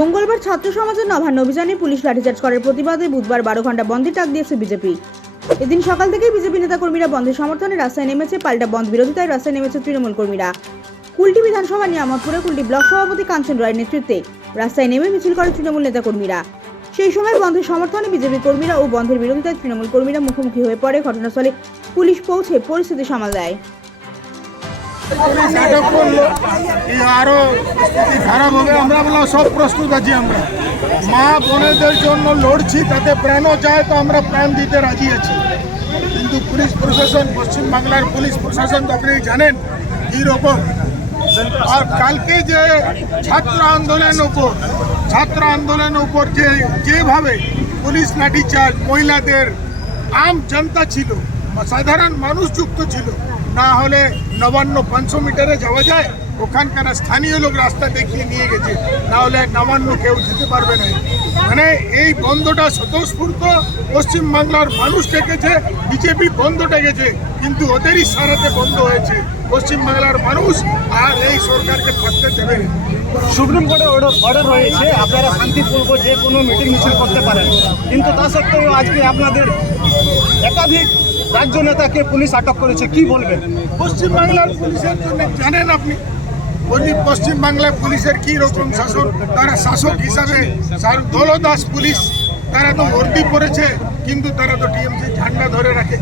মঙ্গলবার ছাত্র সমাজের নবান্ন অভিযানে পুলিশ লাঠিচার্জ করার প্রতিবাদে বুধবার বারো ঘণ্টা বন্ধের ডাক দিয়েছে বিজেপি। এদিন সকাল থেকেই বিজেপি নেতাকর্মীরা বন্ধের সমর্থনে রাস্তায় নেমেছে, পাল্টা বন্ধ বিরোধিতায় রাস্তায় নেমেছে তৃণমূল কর্মীরা। কুলটি বিধানসভা নিয়ামতপুরে কুলটি ব্লক সভাপতি কাঞ্চন রায়ের নেতৃত্বে রাস্তায় নেমে মিছিল করে তৃণমূল নেতাকর্মীরা। সেই সময় বন্ধের সমর্থনে বিজেপি কর্মীরা ও বন্ধের বিরোধিতায় তৃণমূল কর্মীরা মুখোমুখি হয়ে পড়ে, ঘটনাস্থলে পুলিশ পৌঁছে পরিস্থিতি সামাল দেয়। পুলিশ আটক করল এই আরও স্থিতি খারাপ হবে, আমরা বললাম সব প্রস্তুত আছি আমরা। মা বোনেদের জন্য লড়ছি, তাতে প্রাণও চায় তো আমরা প্রাণ দিতে রাজি আছি। কিন্তু পুলিশ প্রশাসন, পশ্চিমবাংলার পুলিশ প্রশাসন তো আপনি জানেন কীরকম আর কালকে যে ছাত্র আন্দোলন উপর, ছাত্র আন্দোলন উপর যে যেভাবে পুলিশ লাঠিচার্জ, মহিলাদের আম জনতা ছিল, সাধারণ মানুষ যুক্ত ছিল না হলে নবান্ন পাঁচশো মিটারে যাওয়া যায়, ওখানকার স্থানীয় লোক রাস্তা দেখিয়ে নিয়ে গেছে। না হলে নবান্ন কেউ যেতে পারবে না। মানে এই বন্ধটা স্বতঃস্ফূর্ত পশ্চিমবাংলার মানুষ ডেকেছে, বিজেপি বন্ধ ডেকেছে, কিন্তু ওদেরই সারাতে বন্ধ হয়েছে। পশ্চিমবাংলার মানুষ আর এই সরকারকে থাকতে দেবে সুপ্রিম কোর্টে অর্ডার রয়েছে, আপনারা শান্তিপূর্ব যে কোনো মিটিং মিছিল করতে পারেন। কিন্তু তা সত্ত্বেও আজকে আপনাদের একাধিক রাজ্য নেতাকে পুলিশ আটক করেছে, কি বলবেন? পশ্চিমবাংলার পুলিশের জন্য জানেন আপনি? বলি পশ্চিমবাংলার পুলিশের কি রকম শাসন? তারা শাসক হিসাবে দলদাস পুলিশ, তারা তো ভর্তি করেছে কিন্তু তারা তো টিএমসি ঝান্ডা ধরে রাখে।